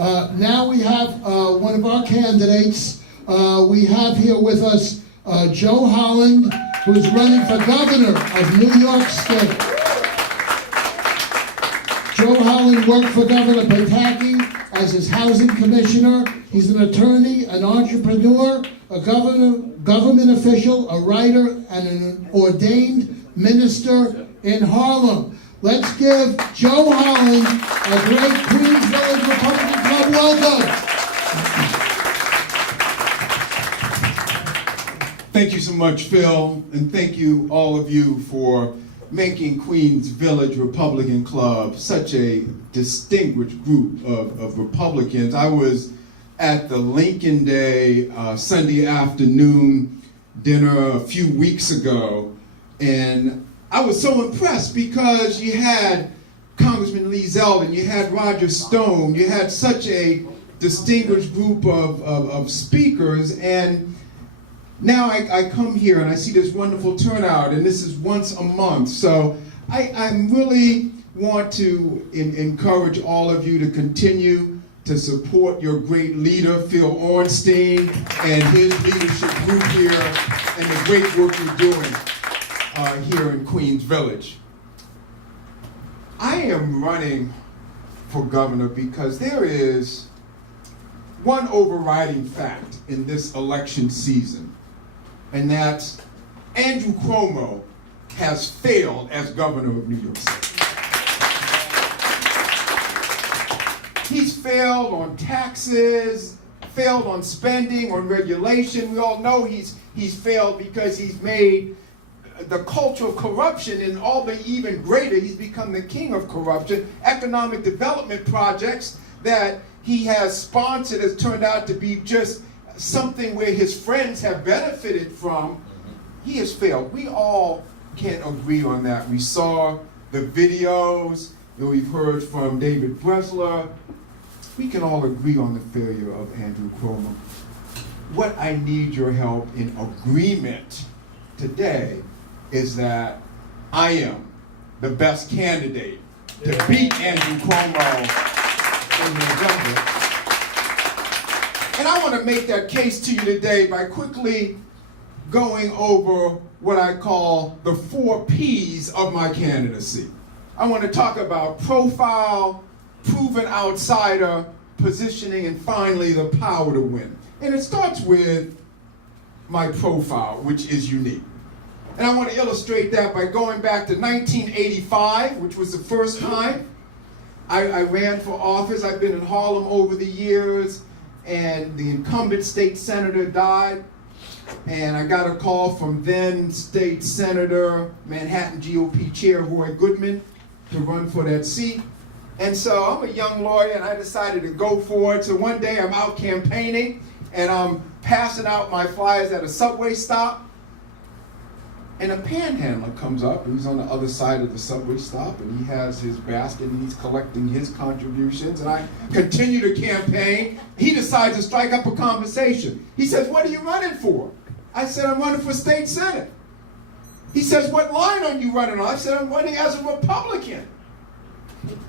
Now we have one of our candidates. We have here with us Joe Holland, who's running for governor of New York State. Joe Holland worked for Governor Pataki as his housing commissioner. He's an attorney, an entrepreneur, a government official, a writer, and an ordained minister in Harlem. Let's give Joe Holland a great Queens Village Republican Club welcome. Thank you so much, Phil, and thank you, all of you, for making Queens Village Republican Club such a distinguished group of Republicans. I was at the Lincoln Day Sunday afternoon dinner a few weeks ago, and I was so impressed because you had Congressman Lee Zeldin, you had Roger Stone, you had such a distinguished group of speakers, and now I come here and I see this wonderful turnout, and this is once a month. So I really want to encourage all of you to continue to support your great leader, Phil Ornstein, and his leadership group here, and the great work you're doing here in Queens Village. I am running for governor because there is one overriding fact in this election season, and that's Andrew Cuomo has failed as governor of New York State. He's failed on taxes, failed on spending, on regulation. We all know he's failed because he's made the culture of corruption and all the even greater. He's become the king of corruption. Economic development projects that he has sponsored has turned out to be just something where his friends have benefited from. He has failed. We all can agree on that. We saw the videos that we've heard from David Bresler. We can all agree on the failure of Andrew Cuomo. What I need your help in agreement today is that I am the best candidate to beat Andrew Cuomo in November. And I want to make that case to you today by quickly going over what I call the 4 P's of my candidacy. I want to talk about profile, proven outsider, positioning, and finally the power to win. And it starts with my profile, which is unique. And I want to illustrate that by going back to 1985, which was the first time I ran for office. I've been in Harlem over the years, and the incumbent state senator died, and I got a call from then state senator, Manhattan GOP chair Roy Goodman, to run for that seat. And so I'm a young lawyer, and I decided to go for it. So one day I'm out campaigning, and I'm passing out my flyers at a subway stop, and a panhandler comes up, and he's on the other side of the subway stop, and he has his basket, and he's collecting his contributions, and I continue to campaign. He decides to strike up a conversation. He says, "What are you running for?" I said, "I'm running for state senate." He says, "What line are you running on?" I said, "I'm running as a Republican."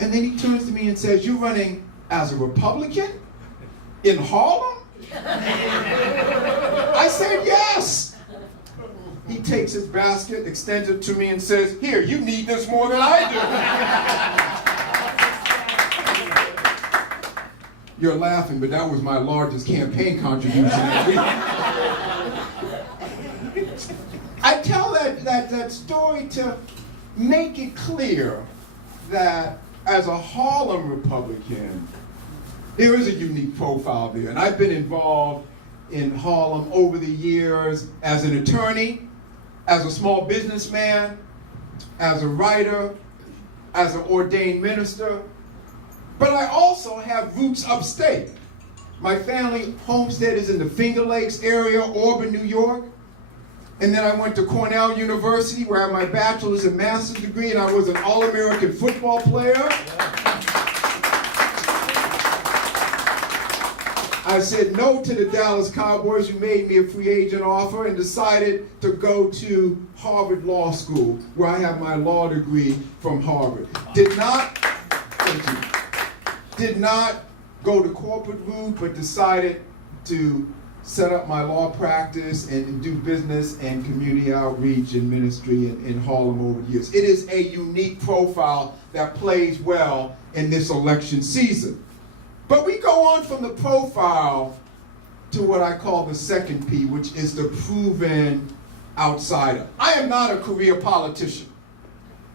And then he turns to me and says, "You're running as a Republican in Harlem?" I said, "Yes." He takes his basket, extends it to me, and says, "Here, you need this more than I do." You're laughing, but that was my largest campaign contribution. I tell that story to make it clear that as a Harlem Republican, there is a unique profile there. And I've been involved in Harlem over the years as an attorney, as a small businessman, as a writer, as an ordained minister. But I also have roots upstate. My family homestead is in the Finger Lakes area, Auburn, New York. And then I went to Cornell University where I have my bachelor's and master's degree, and I was an All-American football player. I said no to the Dallas Cowboys, who made me a free agent offer, and decided to go to Harvard Law School, where I have my law degree from Harvard. Did not go the corporate route, but decided to set up my law practice and do business and community outreach and ministry in Harlem over the years. It is a unique profile that plays well in this election season. But we go on from the profile to what I call the second P, which is the proven outsider. I am not a career politician.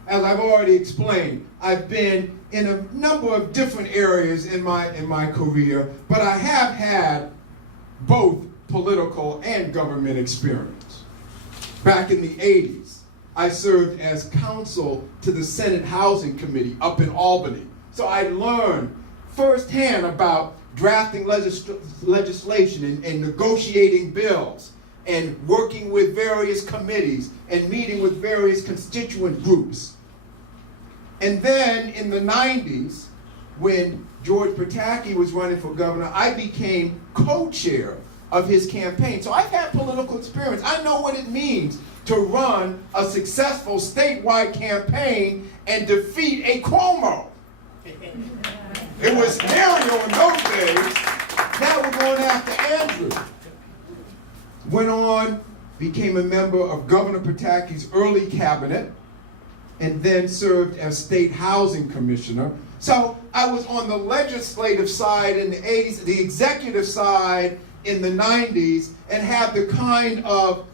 As I've already explained, I've been in a number of different areas in my career, but I have had both political and government experience. Back in the 80s, I served as counsel to the Senate Housing Committee up in Albany. So I learned firsthand about drafting legislation and negotiating bills and working with various committees and meeting with various constituent groups. And then in the 90s, when George Pataki was running for governor, I became co-chair of his campaign. So I've had political experience. I know what it means to run a successful statewide campaign and defeat a Cuomo. It was Mario in those days. Now we're going after Andrew. Went on, became a member of Governor Pataki's early cabinet, and then served as state housing commissioner. So I was on the legislative side in the 80s, the executive side in the 90s, and had the kind of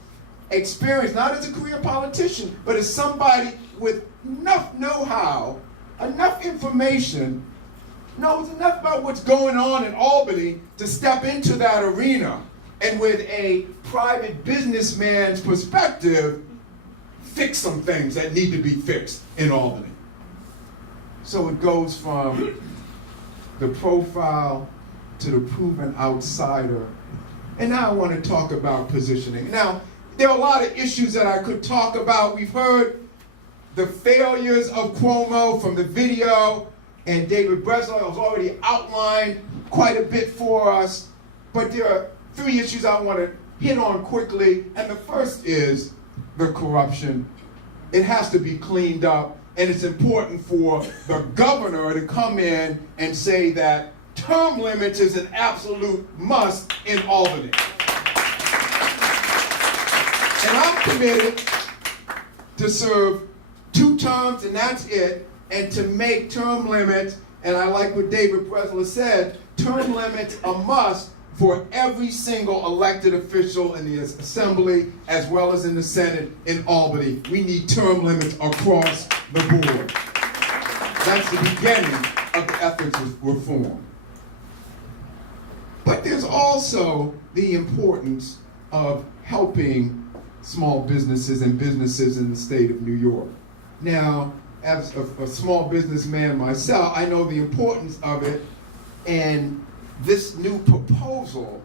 experience, not as a career politician, but as somebody with enough know-how, enough information, knows enough about what's going on in Albany to step into that arena and with a private businessman's perspective, fix some things that need to be fixed in Albany. So it goes from the profile to the proven outsider. And now I want to talk about positioning. Now, there are a lot of issues that I could talk about. We've heard the failures of Cuomo from the video, and David Breslau has already outlined quite a bit for us. But there are three issues I want to hit on quickly. And the first is the corruption. It has to be cleaned up, and it's important for the governor to come in and say that term limits is an absolute must in Albany. And I'm committed to serve 2 terms, and that's it, and to make term limits, and I like what David Breslau said, term limits a must for every single elected official in the Assembly as well as in the Senate in Albany. We need term limits across the board. That's the beginning of the ethics reform. But there's also the importance of helping small businesses and businesses in the state of New York. Now, as a small businessman myself, I know the importance of it, and this new proposal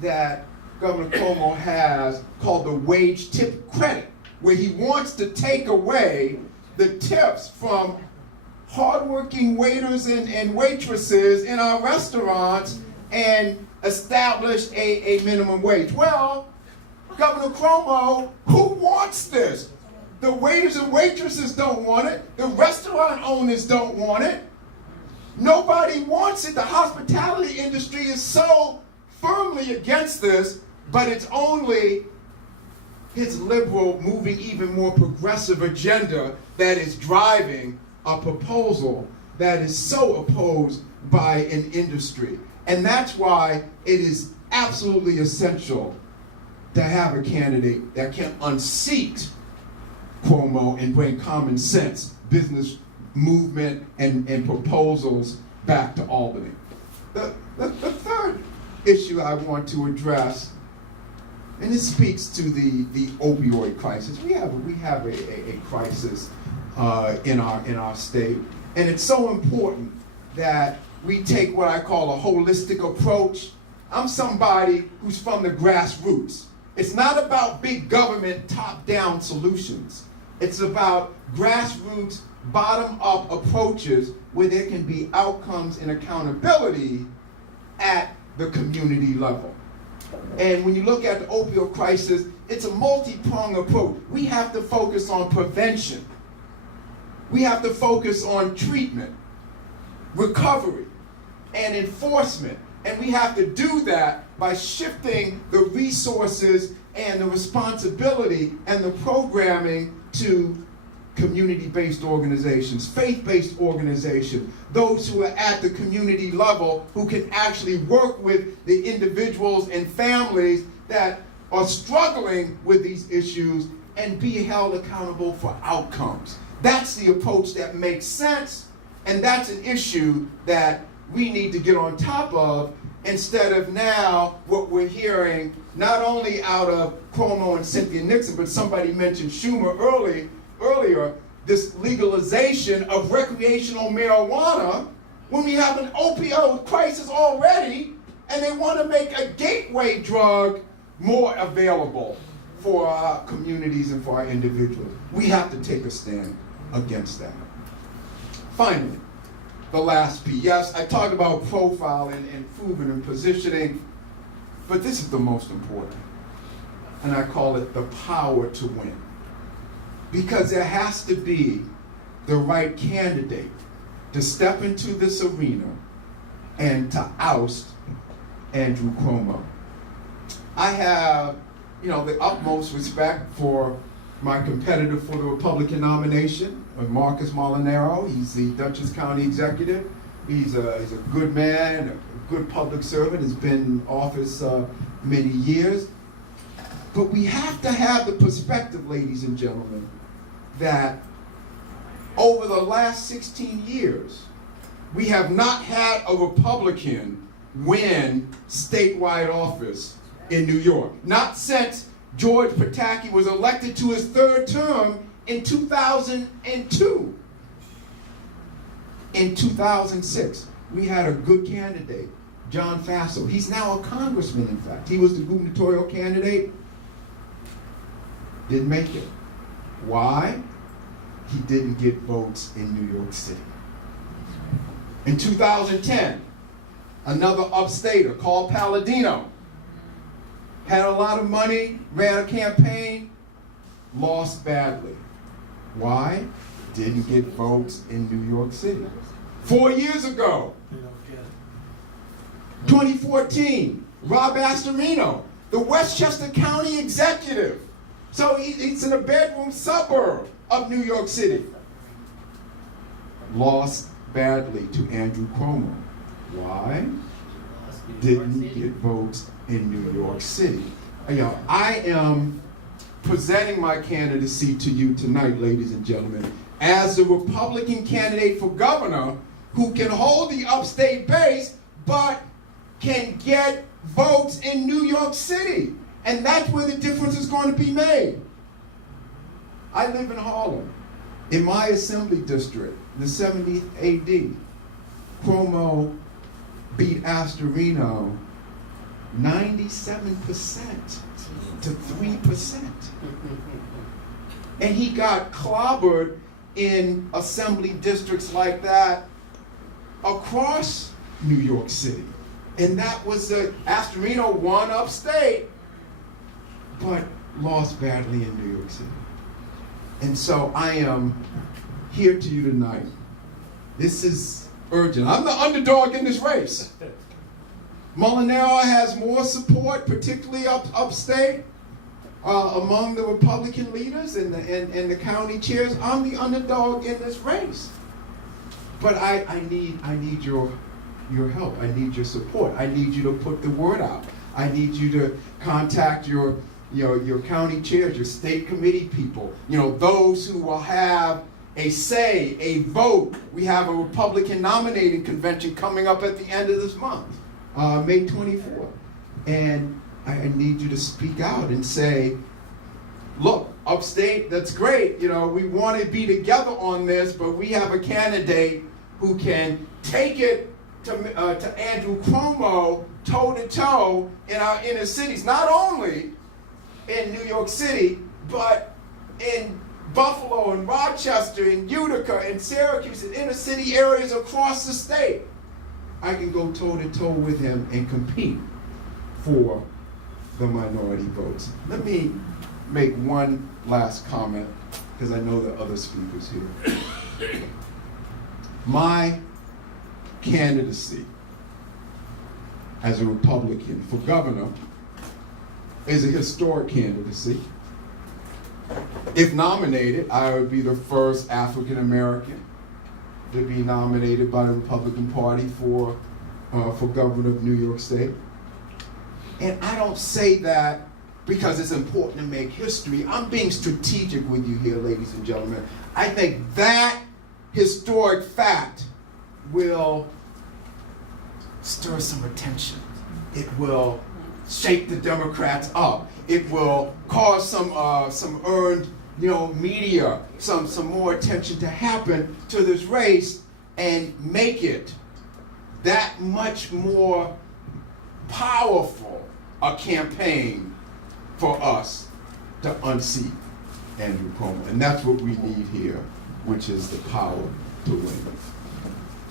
that Governor Cuomo has called the wage tip credit, where he wants to take away the tips from hardworking waiters and waitresses in our restaurants and establish a minimum wage. Well, Governor Cuomo, who wants this? The waiters and waitresses don't want it. The restaurant owners don't want it. Nobody wants it. The hospitality industry is so firmly against this, but it's only his liberal, moving even more progressive agenda that is driving a proposal that is so opposed by an industry. And that's why it is absolutely essential to have a candidate that can unseat Cuomo and bring common sense, business movement, and proposals back to Albany. The third issue I want to address, and this speaks to the opioid crisis. We have a crisis in our state, and it's so important that we take what I call a holistic approach. I'm somebody who's from the grassroots. It's not about big government top-down solutions. It's about grassroots, bottom-up approaches where there can be outcomes and accountability at the community level. And when you look at the opioid crisis, it's a multi-pronged approach. We have to focus on prevention. We have to focus on treatment, recovery, and enforcement. And we have to do that by shifting the resources and the responsibility and the programming to community-based organizations, faith-based organizations, those who are at the community level who can actually work with the individuals and families that are struggling with these issues and be held accountable for outcomes. That's the approach that makes sense, and that's an issue that we need to get on top of, instead of now what we're hearing not only out of Cuomo and Cynthia Nixon, but somebody mentioned Schumer earlier, this legalization of recreational marijuana when we have an opioid crisis already, and they want to make a gateway drug more available for our communities and for our individuals. We have to take a stand against that. Finally, the last P. Yes, I talked about profiling and proving and positioning, but this is the most important. And I call it the power to win. Because there has to be the right candidate to step into this arena and to oust Andrew Cuomo. I have, the utmost respect for my competitor for the Republican nomination, Marcus Molinaro. He's the Dutchess County executive. He's a good man, a good public servant, has been in office many years. But we have to have the perspective, ladies and gentlemen, that over the last 16 years, we have not had a Republican win statewide office in New York. Not since George Pataki was elected to his third term in 2002. In 2006, we had a good candidate, John Faso. He's now a congressman, in fact. He was the gubernatorial candidate. Didn't make it. Why? He didn't get votes in New York City. In 2010, another upstater called Palladino had a lot of money, ran a campaign, lost badly. Why? Didn't get votes in New York City. 4 years ago, 2014, Rob Astorino, the Westchester County executive. So he's in a bedroom suburb of New York City. Lost badly to Andrew Cuomo. Why? Didn't get votes in New York City. I am presenting my candidacy to you tonight, ladies and gentlemen, as a Republican candidate for governor who can hold the upstate base, but can get votes in New York City. And that's where the difference is going to be made. I live in Holland. In my assembly district, the 70th AD, Cuomo beat Astorino 97% to 3%. And he got clobbered in assembly districts like that across New York City. And that was Astorino won upstate, but lost badly in New York City. And so I am here to you tonight. This is urgent. I'm the underdog in this race. Molinaro has more support, particularly upstate, among the Republican leaders and the county chairs. I'm the underdog in this race. But I need your help. I need your support. I need you to put the word out. I need you to contact your county chairs, your state committee people, those who will have a say, a vote. We have a Republican nominating convention coming up at the end of this month, May 24th. And I need you to speak out and say, look, upstate, that's great. We want to be together on this, but we have a candidate who can take it to Andrew Cuomo toe-to-toe in our inner cities, not only in New York City, but in Buffalo and Rochester and Utica and Syracuse and inner city areas across the state. I can go toe-to-toe with him and compete for the minority votes. Let me make one last comment, because I know there are other speakers here. My candidacy as a Republican for governor is a historic candidacy. If nominated, I would be the first African American to be nominated by the Republican Party for governor of New York State. And I don't say that because it's important to make history. I'm being strategic with you here, ladies and gentlemen. I think that historic fact will stir some attention. It will shake the Democrats up. It will cause some earned, media, some more attention to happen to this race and make it that much more powerful a campaign for us to unseat Andrew Cuomo. And that's what we need here, which is the power to win.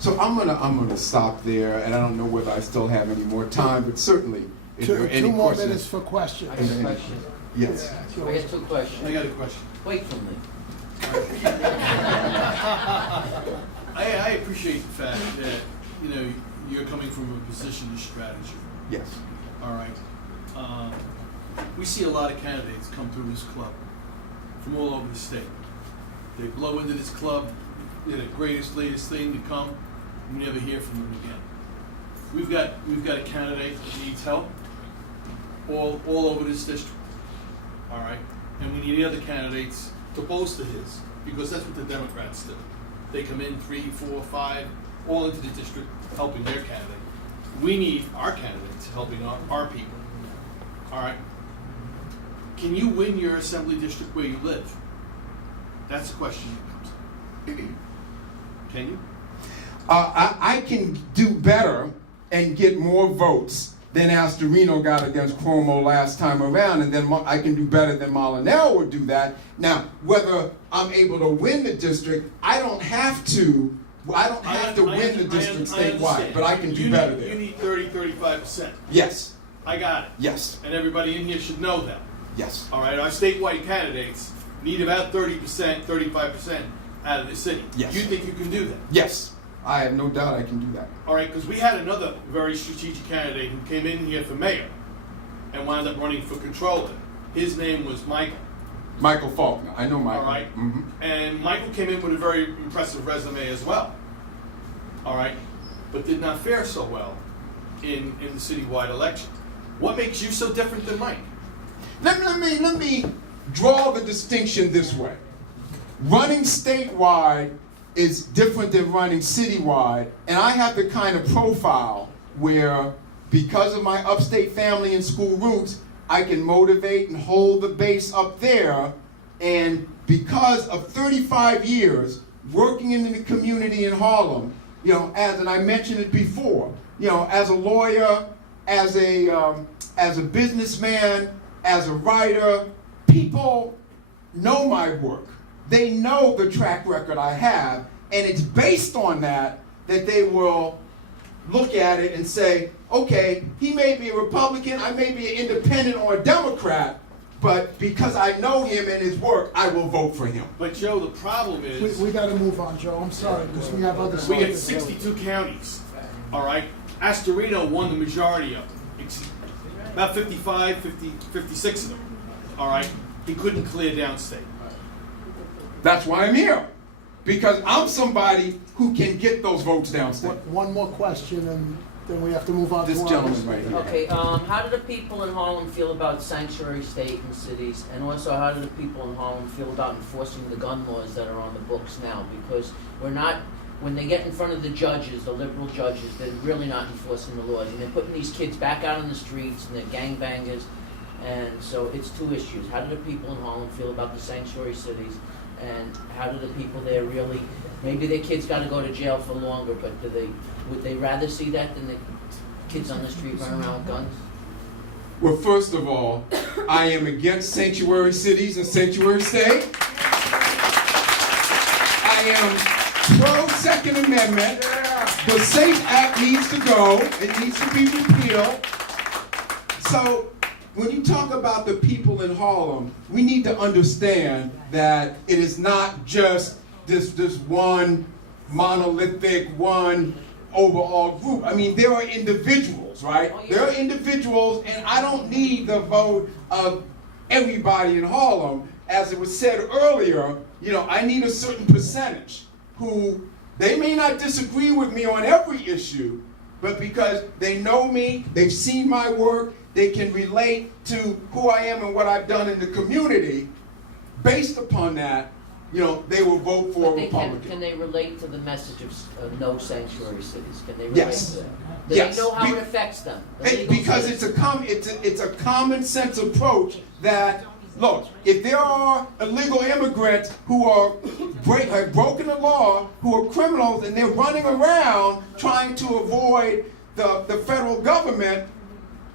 So I'm gonna stop there, and I don't know whether I still have any more time, but certainly if there are any Two more questions. minutes for questions. I got a question. Yes. I got two questions. I got a question. Wait for me. I appreciate the fact that, you're coming from a position of strategy. Yes. All right. We see a lot of candidates come through this club from all over the state. They blow into this club, they're the greatest, latest thing to come. We never hear from them again. We've got a candidate that needs help all over this district. All right, and we need the other candidates to bolster his, because that's what the Democrats do. They come in 3, 4, 5, all into the district, helping their candidate. We need our candidates helping our people. All right. Can you win your assembly district where you live? That's the question that comes. Can you? I can do better and get more votes than Astorino got against Cuomo last time around, and then I can do better than Molinaro would do that. Now, whether I'm able to win the district, I don't have to win the district statewide, but I can do better there. You need 30-35%. Yes. I got it. Yes. And everybody in here should know that. Yes. All right, our statewide candidates need about 30%, 35% out of the city. Yes. You think you can do that? Yes. I have no doubt I can do that. All right, because we had another very strategic candidate who came in here for mayor and wound up running for controller. His name was Michael. Michael Faulkner. I know Michael. All right. Mm-hmm. And Michael came in with a very impressive resume as well. All right. But did not fare so well in the citywide election. What makes you so different than Mike? Let me draw the distinction this way. Running statewide is different than running citywide, and I have the kind of profile where, because of my upstate family and school roots, I can motivate and hold the base up there, and because of 35 years working in the community in Harlem, and I mentioned it before, as a lawyer, as a businessman, as a writer, people know my work. They know the track record I have, and it's based on that they will look at it and say, okay, he may be a Republican, I may be an independent or a Democrat, but because I know him and his work, I will vote for him. But Joe, the problem is We got to move on, Joe. I'm sorry, because we have other stuff. we to get do. 62 counties. All right. Astorino won the majority of them. It's about 55, 50, 56 of them. All right. He couldn't clear downstate. That's why I'm here, because I'm somebody who can get those votes downstate. One more question, and then we have to move on This to gentleman right here. Okay, how do the people in Holland feel about sanctuary state and cities? And also, how do the people in Holland feel about enforcing the gun laws that are on the books now? Because when they get in front of the judges, the liberal judges, they're really not enforcing the laws. And they're putting these kids back out on the streets, and they're gangbangers. And so it's two issues. How do the people in Holland feel about the sanctuary cities? And how do the people there really, maybe their kids got to go to jail for longer, but would they rather see that than the kids on the street running around with guns? Well, first of all, I am against sanctuary cities and sanctuary state. I am pro-Second Amendment. The SAFE Act needs to go. It needs to be repealed. So when you talk about the people in Harlem, we need to understand that it is not just this one monolithic, one overall group. I mean, there are individuals, right? Oh, yeah. There are individuals, and I don't need the vote of everybody in Harlem. As it was said earlier, you know, I need a certain percentage who, they may not disagree with me on every issue, but because they know me, they've seen my work, they can relate to who I am and what I've done in the community. Based upon that, you know, they will vote for a Republican. Can they relate to the message of no sanctuary cities? Can they relate Yes. to that? Do Yes. they know how it affects them? The legal Because citizens? it's a common sense approach that, look, if there are illegal immigrants who have broken the law, who are criminals, and they're running around trying to avoid the federal government,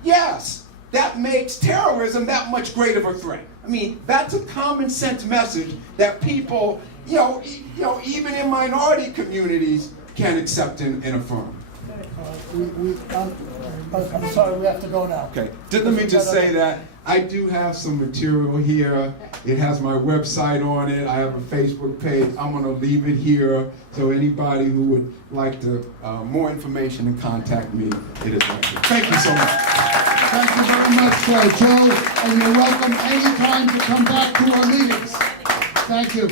yes, that makes terrorism that much greater of a threat. I mean, that's a common sense message that people, even in minority communities, can accept and affirm. I'm sorry, we have to go now. Okay, let me just say that I do have some material here. It has my website on it. I have a Facebook page. I'm going to leave it here. So anybody who would like to more information and contact me, it is right here. Thank you so much. Thank you very much, Joe, and you're welcome anytime to come back to our meetings. Thank you.